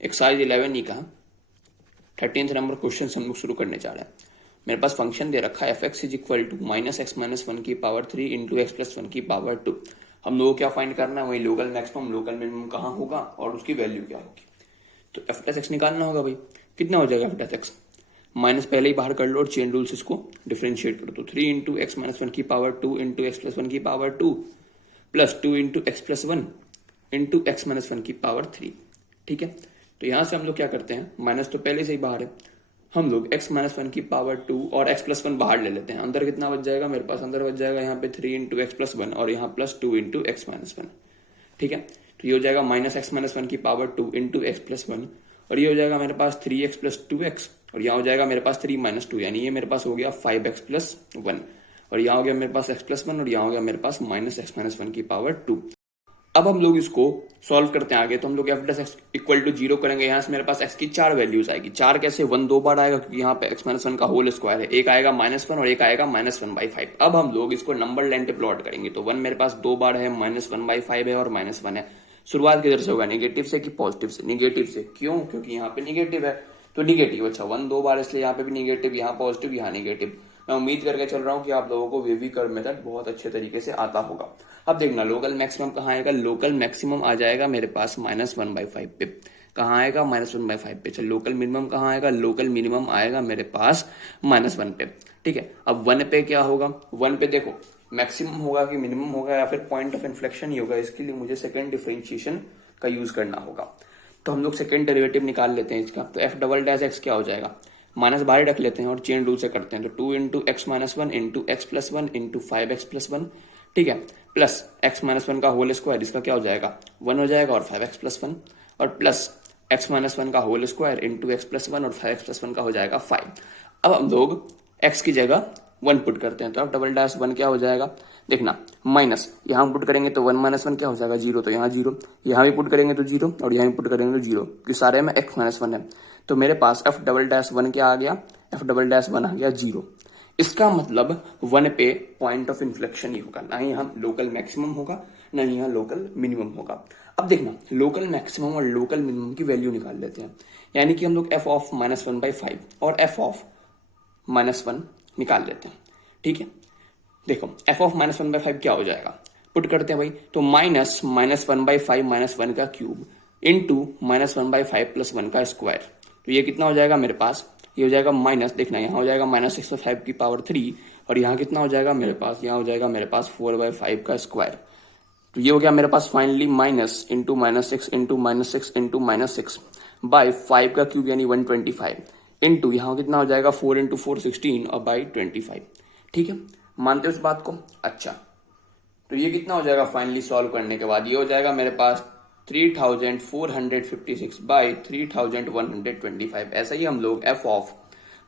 Exercise 11 ही कहा 13th number question से हम लोग शुरू करने जा रहे हैं। मेरे पास फंक्शन दे रखा है f x is equal to minus x minus one की power 3 into x plus one की पावर 2। हम लोगों को क्या फाइंड करना है, वही लोकल मैक्सिमम लोकल मिनिमम कहाँ होगा और उसकी वैल्यू क्या होगी। तो एफ प्लस एक्स निकालना होगा भाई। कितना हो जाएगा एफ प्लस एक्स, माइनस पहले ही बाहर कर लो और चेन रूल से इसको डिफरेंशिएट कर दो। 3 इंटू एक्स माइनस वन की power 2 into x plus one की power 2 plus 2 into x plus one into x minus one की पावर 3। ठीक है, तो यहां से हम लोग क्या करते हैं, माइनस तो पहले से ही बाहर है, हम लोग x माइनस वन की पावर 2 और x प्लस वन बाहर ले लेते हैं। अंदर कितना बच जाएगा मेरे पास, अंदर बच जाएगा यहाँ पे 3 इंटू एक्स प्लस वन और यहाँ plus 2 into x minus one. ठीक है, तो ये हो जाएगा माइनस एक्स माइनस वन की power 2 into x plus one और ये हो जाएगा मेरे पास 3x प्लस 2x और यहाँ हो जाएगा मेरे पास 3 माइनस 2, यानी ये मेरे पास हो गया 5x प्लस 1 और यहाँ हो गया मेरे पास x प्लस 1 और यहाँ हो गया मेरे पास माइनस एक्स माइनस वन की पावर 2। अब हम लोग इसको सॉल्व करते हैं आगे, तो हम लोग f plus x equal to 0 करेंगे। यहाँ से मेरे पास x की 4 वैल्यूज आएगी। 4 कैसे, 1 2 बार आएगा क्योंकि यहाँ पे x माइनस वन का होल स्क्वायर है। एक आएगा -1 और एक आएगा -1/5। अब हम लोग इसको नंबर लाइन पे प्लॉट करेंगे, तो 1 मेरे पास 2 बार है, -1/5 है और -1 है। शुरुआत किधर से होगा, नेगेटिव से कि पॉजिटिव से? नेगेटिव से। क्यों, क्योंकि यहाँ पे नेगेटिव है तो निगेटिव। अच्छा 1 2 बार इसलिए यहाँ पे भी निगेटिव, यहाँ पॉजिटिव, यहाँ निगेटिव। मैं उम्मीद करके चल रहा हूँ कि आप लोगों को वेवी कर्व मेथड बहुत अच्छे तरीके से आता होगा। अब देखना लोकल मैक्सिमम कहाँ आएगा, लोकल मैक्सिमम आ जाएगा मेरे पास -1/5 पे। कहाँ आएगा, -1/5 पे। चल लोकल मिनिमम कहाँ आएगा, लोकल मिनिमम आएगा मेरे पास -1 पे। ठीक है, अब 1 पे क्या होगा, 1 पे देखो मैक्सिमम होगा कि मिनिमम होगा या फिर पॉइंट ऑफ इन्फ्लेक्शन ही होगा, इसके लिए मुझे सेकेंड डिफरेंशिएशन का यूज करना होगा। तो हम लोग सेकेंड डेरिवेटिव निकाल लेते हैं इसका। तो एफ डबल डैश एक्स क्या हो जाएगा, माइनस बाहर रख लेते हैं और चेन रूल से करते हैं। तो 2 into x minus one into x plus one into 5x plus one. ठीक है, प्लस एक्स माइनस वन का होल स्क्वायर, इसका क्या हो जाएगा 1 हो जाएगा और 5x प्लस वन और प्लस एक्स माइनस वन का whole square into x plus one और 5x प्लस वन का हो जाएगा 5। अब हम लोग x की जगह 1 पुट करते हैं। तो अब डबल डैश 1 क्या हो जाएगा, देखना माइनस यहाँ पुट करेंगे तो 1 माइनस 1 क्या हो जाएगा 0, तो यहाँ 0, यहाँ भी पुट करेंगे तो 0 और यहाँ भी पुट करेंगे तो 0, क्योंकि सारे में x माइनस 1 है। तो मेरे पास एफ डबल डैश 1 क्या आ गया, एफ डबल डैश 1 आ गया 0। इसका मतलब 1 पे पॉइंट ऑफ इन्फ्लेक्शन ही होगा, ना ही यहाँ लोकल मैक्सिमम होगा ना ही यहाँ लोकल मिनिमम होगा। अब देखना लोकल मैक्सिमम और लोकल मिनिमम की वैल्यू निकाल लेते हैं, यानी कि हम लोग एफ ऑफ -1/5 और एफ ऑफ -1 निकाल लेते हैं। ठीक है, देखो एफ ऑफ -1/5 क्या हो जाएगा, पुट करते हैं भाई। तो -1/5 -1 का क्यूब इंटू -1/5 प्लस 1 का स्क्वायर। तो ये कितना हो जाएगा मेरे पास, ये हो जाएगा माइनस, देखना यहाँ हो जाएगा -6/5 की पावर 3 और यहाँ कितना हो जाएगा मेरे पास, यहाँ हो जाएगा मेरे पास 4/5 का स्क्वायर। तो ये हो गया मेरे पास finally minus into -6 into -6 into -6 by 5 का क्यूब यानी 125 इंटू यहाँ कितना हो जाएगा 4 इंटू 4 16 और बाई 25। ठीक है, मानते हो इस बात को? अच्छा, तो ये कितना हो जाएगा फाइनली सॉल्व करने के बाद, ये हो जाएगा मेरे पास 3456 बाई 3125। ऐसा ही हम लोग एफ ऑफ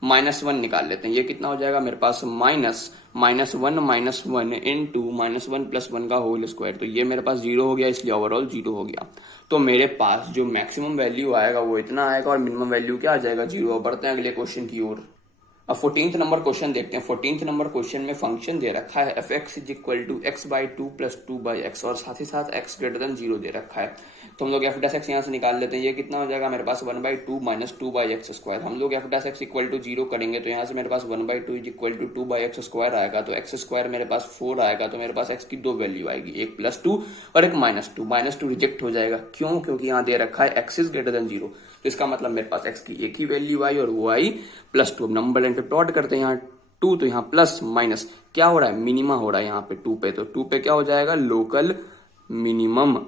-1 निकाल लेते हैं। ये कितना हो जाएगा मेरे पास -1 इंटू -1 प्लस 1 का होल स्क्वायर। तो ये मेरे पास 0 हो गया, इसलिए ओवरऑल 0 हो गया। तो मेरे पास जो मैक्सिमम वैल्यू आएगा वो इतना आएगा और मिनिमम वैल्यू क्या आ जाएगा 0। बढ़ते हैं अगले क्वेश्चन की ओर। अब 14th नंबर क्वेश्चन देखते हैं। 14th नंबर क्वेश्चन में फंक्शन दे रखा है f x is equal to x/2 plus 2/x और साथ ही साथ x ग्रेटर देन 0 दे रखा है। तो हम लोग एफ डैश एक्स यहाँ से निकाल लेते हैं। ये कितना हो जाएगा मेरे पास 1/2 माइनस 2/x स्क्वायर। हम लोग f dash x equal to 0 करेंगे तो यहाँ से मेरे पास 1/2 is equal to 2/x square आएगा। तो x स्क्वायर मेरे पास 4 आएगा। तो मेरे पास x की दो वैल्यू आएगी, एक +2 और एक -2। -2 रिजेक्ट हो जाएगा, क्यों? क्योंकि यहाँ दे रखा है x इज ग्रेटर देन 0। तो इसका मतलब मेरे पास x की एक ही वैल्यू आई और वो आई +2। अब नंबर लाइन पे प्लॉट करते हैं, यहाँ 2 तो यहाँ प्लस माइनस क्या हो रहा है, मिनिमा हो रहा है यहाँ पे 2 पे। तो 2 पे क्या हो जाएगा लोकल मिनिमम,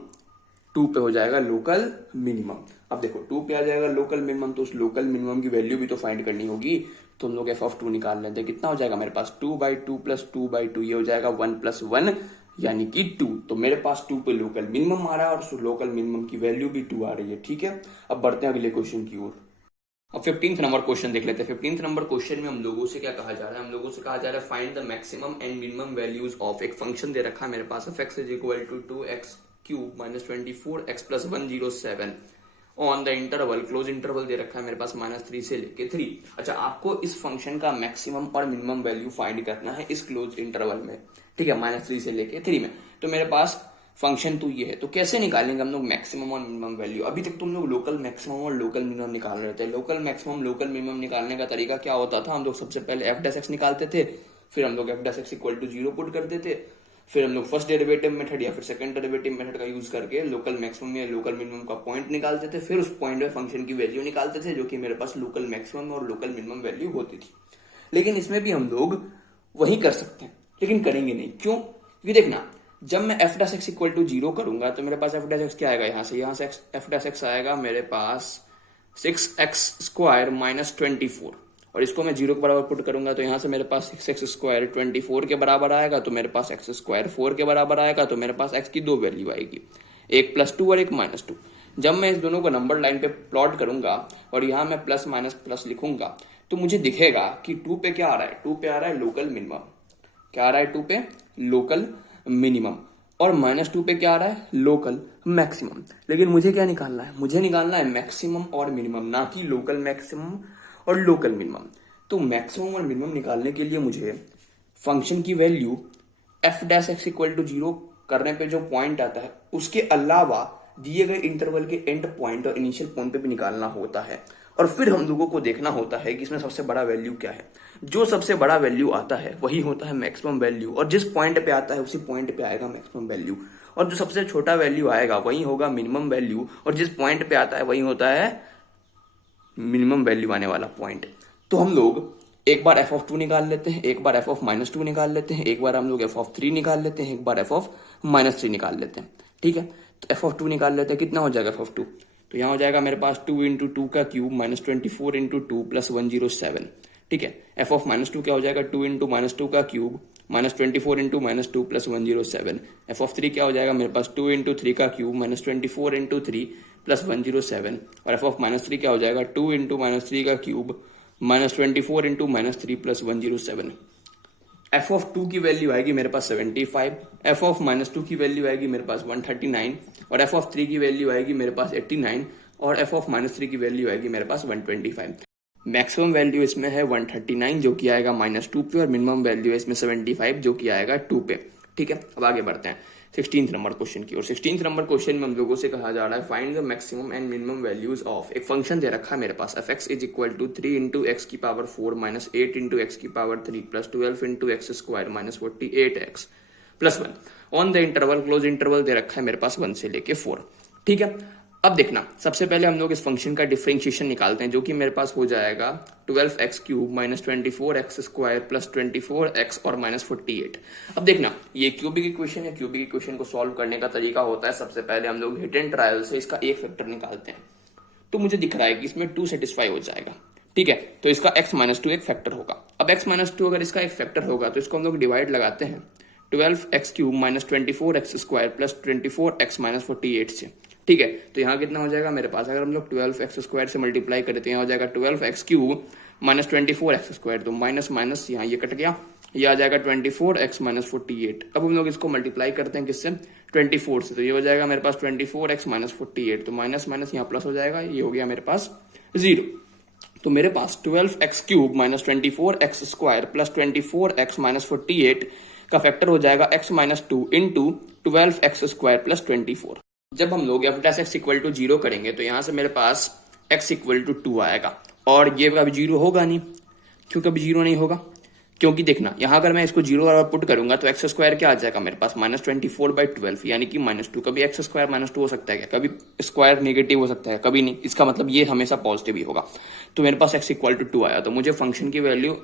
2 पे हो जाएगा लोकल मिनिमम। अब देखो 2 पे आ जाएगा लोकल मिनिमम, तो उस लोकल मिनिमम की वैल्यू भी तो फाइंड करनी होगी। तो हम लोग f(2) निकाल लेते हैं। कितना हो जाएगा मेरे पास 2/2 प्लस 2/2, ये हो जाएगा 1 + 1 यानी कि 2। तो मेरे पास 2 पे लोकल मिनिमम आ रहा है और उस लोकल मिनिमम की वैल्यू भी 2 आ रही है। ठीक है, अब बढ़ते हैं अगले क्वेश्चन की ओर। अब 15th नंबर क्वेश्चन देख लेते हैं। 15th नंबर क्वेश्चन में हम लोगों से क्या कहा जा रहा है, हम लोगों से कहा जा रहा है find the maximum and minimum values of. एक फंक्शन दे रखा है मेरे पास f(x) is equal to 2x³ - 24x + 107 on the interval, close interval दे रखा है मेरे पास -3 से लेके 3। अच्छा, आपको इस फंक्शन का मैक्सिमम और मिनिमम वैल्यू फाइंड करना है इस क्लोज इंटरवल में। ठीक है, -3 से लेके 3 में। तो मेरे पास फंक्शन तो ये है, तो कैसे निकालेंगे हम लोग मैक्सिमम और मिनिमम वैल्यू। अभी तक तुम लोग लोकल मैक्सिमम और लोकल मिनिमम निकाल रहे थे। लोकल मैक्सिमम लोकल मिनिमम निकालने का तरीका क्या होता था, हम लोग सबसे पहले एफ डैश एक्स निकालते थे, फिर हम लोग f dash x equal to 0 put करते थे, फिर हम लोग फर्स्ट डेरिवेटिव मेथड या फिर सेकंड डेरिवेटिव मेथड का यूज करके लोकल मैक्सिमम या लोकल मिनिमम का पॉइंट निकालते थे, फिर उस पॉइंट में फंक्शन की वैल्यू निकालते थे, जो कि मेरे पास लोकल मैक्सिमम और लोकल मिनिमम वैल्यू होती थी। लेकिन इसमें भी हम लोग वही कर सकते हैं, लेकिन करेंगे नहीं। क्यों? क्योंकि देखना, जब मैं f dash x equal to 0 करूंगा तो मेरे पास एफ डैश एक्स क्या आएगा, यहाँ से एफ डैश एक्स आएगा मेरे पास 6x स्क्वायर माइनस 24, और इसको मैं 0 के बराबर पुट करूंगा तो यहाँ से मेरे पास 6x स्क्वायर 24 के बराबर आएगा, तो मेरे पास x स्क्वायर 4 के बराबर आएगा, तो मेरे पास x की दो वैल्यू आएगी, एक +2 और एक -2। जब मैं इस दोनों को नंबर लाइन पे प्लॉट करूंगा और यहाँ मैं प्लस माइनस प्लस लिखूंगा, तो मुझे दिखेगा कि 2 पे क्या आ रहा है, 2 पे आ रहा है लोकल मिनिमम। क्या आ रहा है 2 पे? Local minimum. और -2 पे क्या आ रहा है? Local maximum. लेकिन मुझे क्या निकालना है? मुझे निकालना है मैक्सिमम और मिनिमम, ना कि लोकल मैक्सिमम और लोकल मिनिमम। तो मैक्सिमम और मिनिमम निकालने के लिए मुझे फंक्शन की value f dash x equal to 0 करने पे जो पॉइंट आता है, उसके अलावा दिए गए इंटरवल के एंड पॉइंट और इनिशियल पॉइंट पे भी निकालना होता है। और फिर हम लोगों को देखना होता है कि इसमें सबसे बड़ा वैल्यू क्या है। जो सबसे बड़ा वैल्यू आता है वही होता है मैक्सिमम वैल्यू, और जिस पॉइंट पे आता है उसी पॉइंट पे आएगा मैक्सिमम वैल्यू। और जो सबसे छोटा वैल्यू आएगा वही होगा मिनिमम वैल्यू, और जिस पॉइंट पे आता है वही होता है मिनिमम वैल्यू आने वाला पॉइंट। तो हम लोग एक बार एफ ऑफ 2 निकाल लेते हैं, एक बार एफ ऑफ -2 निकाल लेते हैं, एक बार हम लोग एफ ऑफ 3 निकाल लेते हैं, एक बार एफ ऑफ -3 निकाल लेते हैं। ठीक है, तो एफ ऑफ 2 निकाल लेते हैं। कितना हो जाएगा एफ ऑफ 2? तो यहाँ हो जाएगा मेरे पास 2 इंटू 2 का क्यूब -24 इंटू 2 प्लस 107। ठीक है, एफ ऑफ -2 क्या हो जाएगा? 2 इंटू -2 का cube -24 into -2 plus 107। F of 3 क्या हो जाएगा मेरे पास? 2 इंटू 3 का क्यूब -24 इंटू 3 प्लस 107। और एफ ऑफ -3 क्या हो जाएगा? 2 इंटू -3 का cube -24 into -3 plus 107। F of 2 की वैल्यू आएगी मेरे पास 75, एफ ऑफ -2 की वैल्यू आएगी मेरे पास 139, और एफ ऑफ 3 की वैल्यू आएगी मेरे पास 89, और एफ ऑफ -3 की वैल्यू आएगी मेरे पास 125। मैक्सिमम वैल्यू इसमें है 139 जो कि आएगा -2 पे, और मिनिमम वैल्यू है इसमें 75 जो कि आएगा 2 पे। ठीक है, अब आगे बढ़ते हैं 16th नंबर क्वेश्चन की। और 16th नंबर क्वेश्चन में हम लोगों से कहा जा रहा है find the maximum and minimum values of, एक फंक्शन दे रखा है मेरे पास f x is equal to 3 into x की पावर 4 माइनस 8 इंटू एक्स की power 3 plus 12 into x square minus 48x plus 1 on the interval, close interval दे रखा है मेरे पास 1 से लेके 4। ठीक है, अब देखना, सबसे पहले हम लोग इस फंक्शन का डिफरेंशिएशन निकालते हैं, जो कि मेरे पास हो जाएगा 12x cube minus 24x square plus 24x और माइनस 48। अब देखना, ये क्यूबिक इक्वेशन है। क्यूबिक इक्वेशन को सॉल्व करने का तरीका होता है, सबसे पहले हम लोग हिट एंड ट्रायल से इसका एक फैक्टर निकालते हैं। तो मुझे दिख रहा है कि इसमें 2 सेटिस्फाई हो जाएगा। ठीक है, तो इसका x-2 एक फैक्टर होगा। अब x-2 अगर इसका एक फैक्टर होगा तो इसको हम लोग डिवाइड लगाते हैं 12x cube minus 24x square plus 24x minus 48 से। ठीक है, तो यहाँ कितना हो जाएगा मेरे पास? अगर हम लोग 12x स्क्वायर से मल्टीप्लाई करें तो यहाँ हो जाएगा 12x cube minus 24x square, तो माइनस माइनस यहाँ ये कट गया, ये आ जाएगा 24x माइनस 48। अब हम लोग इसको मल्टीप्लाई करते हैं किससे? 24 से, तो ये हो जाएगा मेरे पास 24x माइनस 48, तो माइनस माइनस यहाँ प्लस हो जाएगा, ये हो गया मेरे पास 0। तो मेरे पास 12x cube minus 24x square plus 24x minus 48 का फैक्टर हो जाएगा x-2 into 12x square plus 24। जब हम लोग f dash x equal to 0 करेंगे तो यहाँ से मेरे पास x इक्वल टू 2 आएगा, और ये कभी 0 होगा नहीं। क्यों कभी 0 नहीं होगा? क्योंकि देखना, यहाँ अगर मैं इसको 0 और पुट करूंगा तो एक्स स्क्वायर क्या आ जाएगा मेरे पास? -24/12 यानी कि -2। कभी एक्स स्क्वायर -2 हो सकता है क्या? कभी स्क्वायर नेगेटिव हो सकता है, कभी नहीं। इसका मतलब ये हमेशा पॉजिटिव ही होगा। तो मेरे पास x इक्वल टू 2 आया, तो मुझे फंक्शन की वैल्यू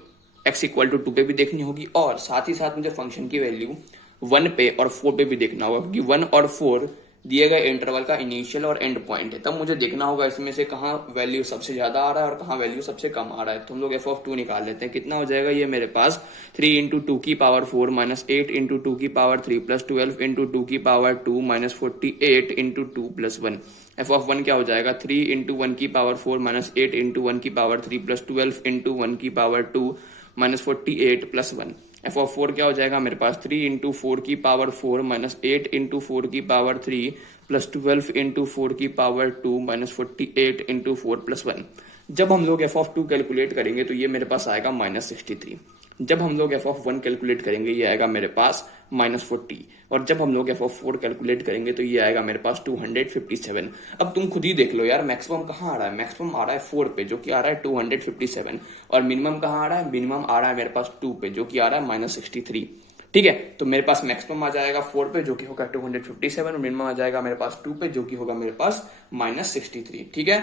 x इक्वल टू 2 पे भी देखनी होगी, और साथ ही साथ मुझे फंक्शन की वैल्यू 1 पे और 4 पे भी देखना होगा, क्योंकि 1 और 4 दिए गए इंटरवल का इनिशियल और एंड पॉइंट है। तब मुझे देखना होगा इसमें से कहाँ वैल्यू सबसे ज्यादा आ रहा है और कहाँ वैल्यू सबसे कम आ रहा है। तो हम लोग एफ ऑफ 2 निकाल लेते हैं। कितना हो जाएगा ये मेरे पास? 3 इंटू 2 की पावर 4 माइनस 8 इंटू 2 की पावर 3 प्लस 12 इंटू 2 की power 2 minus 48 into 2 plus 1। F of 1 क्या हो जाएगा? 3 इंटू 1 की पावर 4 माइनस 8 इंटू 1 की पावर 3 प्लस 12 इंटू 1 की power 2 minus 48 plus 1। F of 4 क्या हो जाएगा मेरे पास? 3 इंटू 4 की पावर 4 माइनस 8 इंटू 4 की पावर 3 प्लस 12 इंटू 4 की पावर 2 माइनस 48 इंटू 4 प्लस 1। जब हम लोग एफ ऑफ 2 कैलकुलेट करेंगे तो ये मेरे पास आएगा -63। जब हम लोग एफ ऑफ 1 कैलकुलेट करेंगे ये आएगा मेरे पास -40, और जब हम लोग एफ ऑफ 4 कैलकुलेट करेंगे तो ये आएगा मेरे पास 257। अब तुम खुद ही देख लो यार, मैक्सिमम कहाँ आ रहा है? मैक्सिमम आ रहा है 4 पे जो कि आ रहा है 257, और मिनिमम कहाँ आ रहा है? मिनिमम आ रहा है मेरे पास 2 पे जो कि आ रहा है -63। ठीक है, तो मेरे पास मैक्सिमम आ जाएगा 4 पे जो कि होगा 257, और मिनिमम आ जाएगा मेरे पास 2 पे जो कि होगा मेरे पास -63। ठीक है।